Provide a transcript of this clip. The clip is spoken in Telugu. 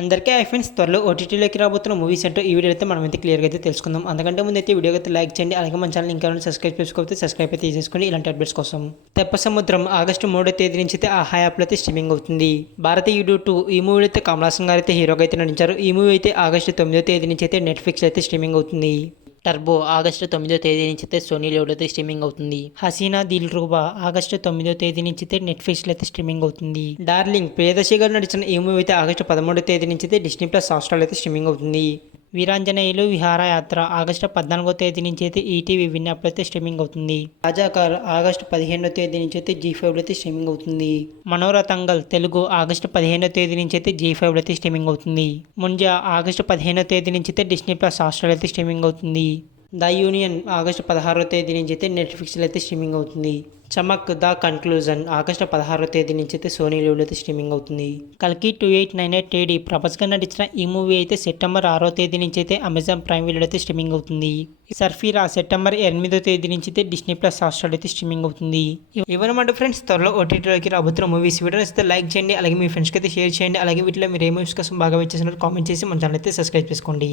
అందరికీ ఫ్రెండ్స్ త్వరలో ఓటీటీలోకి రాబోతున్న మూవీస్ అంటే ఈ వీడియో అయితే మనం అయితే క్లియర్గా అయితే తెలుసుకుందాం. అందుకంటే ముందు అయితే వీడియో అయితే లైక్ చేయండి. అలాగే మన ఛానల్ ఇంకా సబ్స్క్రైబ్ చేసుకోకపోతే సబ్స్క్రైబ్ అయితే తీసేసుకోండి ఇలాంటి అప్డేట్స్ కోసం. తెప్ప సముద్రం ఆగస్టు 3వ తేదీ నుంచి అయితే ఆహా యాప్లో అయితే స్ట్రీమింగ్ అవుతుంది. భారతీయ యూట్యూబ్ 2 ఈ మూవీ అయితే కమల్ హాసన్ గారు అయితే హీరోగా అయితే నటించారు. ఈ మూవీ అయితే ఆగస్టు 9వ తేదీ నుంచి అయితే నెట్ఫ్లిక్స్ అయితే స్ట్రీమింగ్ అవుతుంది. టర్బో ఆగస్టు 9వ తేదీ నుంచి అయితే సోనీ లివ్లో అయితే స్ట్రీమింగ్ అవుతుంది. హసీనా దిల్ రూబా ఆగస్టు 9వ తేదీ నుంచి అయితే నెట్ఫ్లిక్స్లో అయితే స్ట్రీమింగ్ అవుతుంది. డార్లింగ్ ప్రియదర్శి గారు నడిచిన ఈ మూవీ అయితే ఆగస్టు 13వ తేదీ నుంచి అయితే డిస్నీ ప్లస్ హాట్‌స్టార్లో అయితే స్ట్రీమింగ్ అవుతుంది. వీరాంజనేయులు విహారయాత్ర ఆగస్టు 14వ తేదీ నుంచి అయితే ఈటీవీ విన్ యాప్లో అయితే స్ట్రీమింగ్ అవుతుంది. రాజాకార్ ఆగస్టు 15వ తేదీ నుంచి అయితే జీ5లో అయితే స్ట్రీమింగ్ అవుతుంది. మనోరతంగల్ తెలుగు ఆగస్టు 15వ తేదీ నుంచి అయితే జీ5లో అయితే స్ట్రీమింగ్ అవుతుంది. ముంజా ఆగస్టు 15వ తేదీ నుంచి అయితే డిస్నీ ప్లస్ హాట్‌స్టార్లో అయితే స్ట్రీమింగ్ అవుతుంది. ద యూనియన్ ఆగస్టు 16వ తేదీ నుంచి అయితే నెట్ఫ్లిక్స్లో అయితే స్ట్రీమింగ్ అవుతుంది. చమక్ ద కన్క్లూజన్ ఆగస్టు 16వ తేదీ నుంచి అయితే సోనీ లివ్లో అయితే స్ట్రీమింగ్ అవుతుంది. కల్కి 2898 ఏడి ప్రభాస్ గారు నటించిన ఈ మూవీ అయితే సెప్టెంబర్ 6వ తేదీ నుంచి అయితే అమెజాన్ ప్రైమ్ వీడియోలో అయితే స్ట్రీమింగ్ అవుతుంది. సర్ఫీరా సెప్టెంబర్ 8వ తేదీ నుంచి అయితే డిస్నీ ప్లస్ హాట్‌స్టార్ అయితే స్ట్రీమింగ్ అవుతుంది. ఇవన్నమాట ఫ్రెండ్స్ త్వరలో ఓటీటీలోకి రాబోతున్న మూవీస్. వీడియో అయితే లైక్ చేయండి, అలాగే మీ ఫ్రెండ్స్కి అయితే షేర్ చేయండి. అలాగే వీటిలో మీరు ఏ మూవీస్ కోసం బాగా వెయిట్ చేసినారో కామెంట్ చేసి మన ఛానల్ అయితే సబ్స్క్రైబ్ చేసుకోండి.